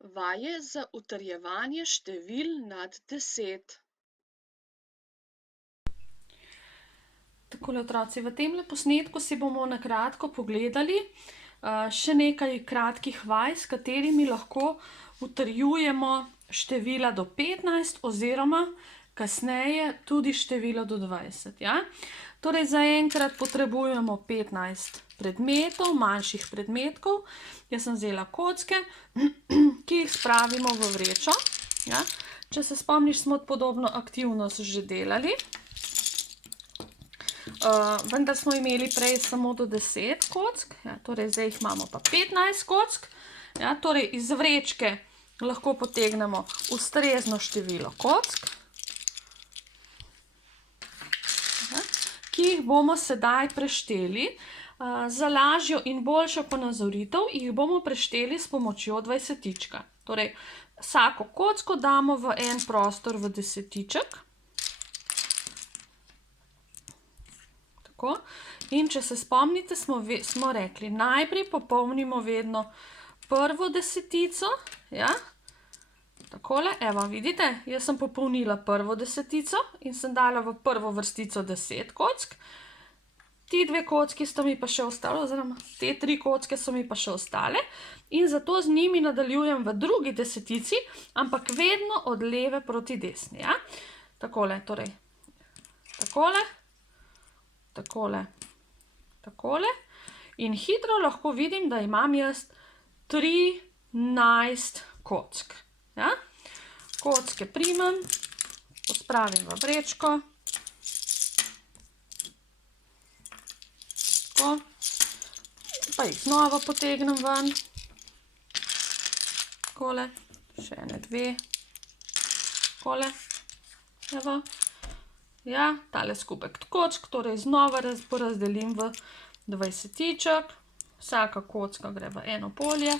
Vaje za utrjevanje števil nad 10. Takole, otroci, v temle posnetku si bomo na kratko pogledali še nekaj kratkih vaj, s katerimi lahko utrjujemo števila do 15 oziroma kasneje tudi število do 20. Ja? Torej, zaenkrat potrebujemo 15 predmetov, manjših predmetkov. Jaz sem vzela kocke, ki jih spravimo v vrečo. Ja? Če se spomniš, smo podobno aktivnost že delali. Vendar smo imeli prej samo do 10 kock, ja, torej zdaj jih imamo pa 15 kock. Ja, torej iz vrečke lahko potegnemo ustrezno število kock, ja, ki jih bomo sedaj prešteli. Za lažjo in boljšo ponazoritev jih bomo prešteli s pomočjo dvajsetička. Torej, vsako kocko damo v en prostor v desetiček. In če se spomnite, smo rekli, najprej popolnimo vedno prvo desetico. Ja? Takole, evo, vidite, jaz sem popolnila prvo desetico in sem dala v prvo vrstico 10 kock. Ti dve kocki sta mi pa še ostale, oziroma te 3 kocke so mi pa še ostale. In zato z njimi nadaljujem v drugi desetici, ampak vedno od leve proti desni. Ja? Takole, torej, takole. Takole, takole in hitro lahko vidim, da imam jaz 13 kock. Ja? Kocke primem, pospravim v vrečko. Tako. Pa jih znova potegnem ven. Takole, še ene dve. Takole, evo. Ja, tale skupek kock, torej znova porazdelim v dvajsetiček. Vsaka kocka gre v eno polje.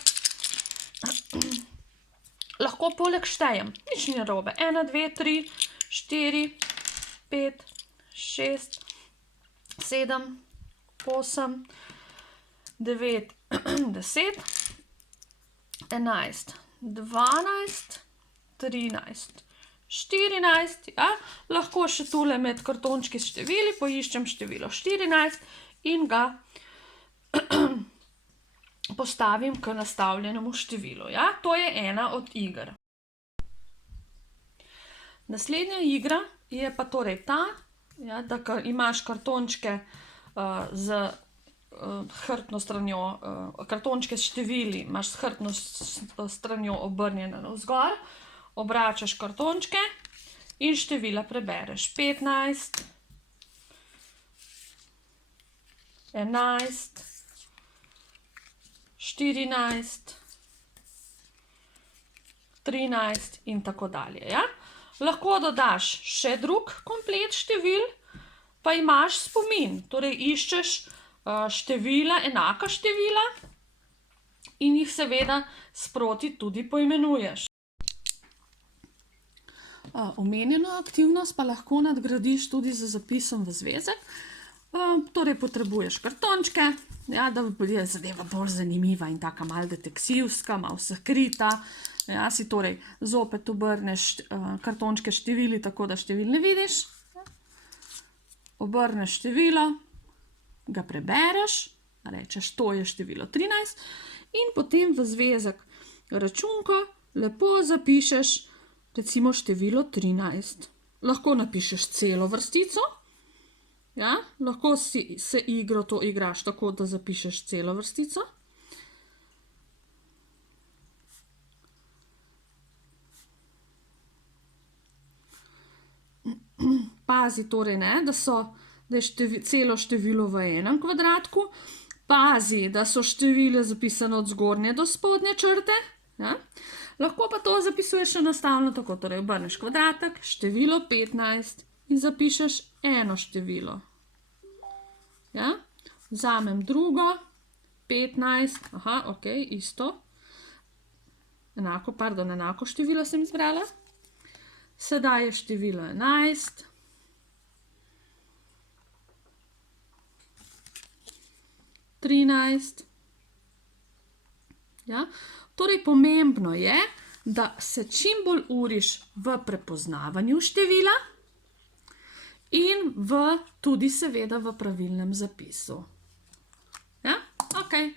Lahko poleg štejem, nič ni narobe. 1, 2, 3, 4, 5, 6, 7, 8, 9, 10, 11, 12, 13, 14, ja, lahko še tule med kartončki s števili poiščem število 14 in ga postavim k nastavljenemu številu. Ja, to je ena od iger. Naslednja igra je pa torej ta, ja, da imaš kartončke z hrbtno stranjo, kartončke s števili imaš s hrbtno stranjo obrnjene navzgor. Obračaš kartončke in števila prebereš. 15, 11, 14, 13 in tako dalje. Ja? Lahko dodaš še drug komplet števil, pa imaš spomin. Torej, iščeš števila, enaka števila in jih seveda sproti tudi poimenuješ. Omenjeno aktivnost pa lahko nadgradiš tudi z zapisom v zvezek. Torej, potrebuješ kartončke, ja, da je zadeva bolj zanimiva in taka malo detektivska, malo sakrita. Ja, si torej zopet obrneš kartončke števili, tako da števil ne vidiš. Obrneš število, ga prebereš, rečeš, to je število 13 in potem v zvezek računko lepo zapišeš recimo število 13. Lahko napišeš celo vrstico, ja, lahko se igro to igraš tako, da zapišeš celo vrstico. Pazi torej, ne, da je celo število v enem kvadratku. Pazi, da so števila zapisane od zgornje do spodnje črte. Ja. Lahko pa to zapisuješ enostavno tako, torej obrneš kvadratek, število 15 in zapišeš eno število. Ja, vzamem drugo, 15, aha, ok, isto. Enako število sem izbrala. Sedaj je število 11. 13. Ja, Torej, pomembno je, da se čim bolj uriš v prepoznavanju števila in tudi seveda v pravilnem zapisu. Ja, okej.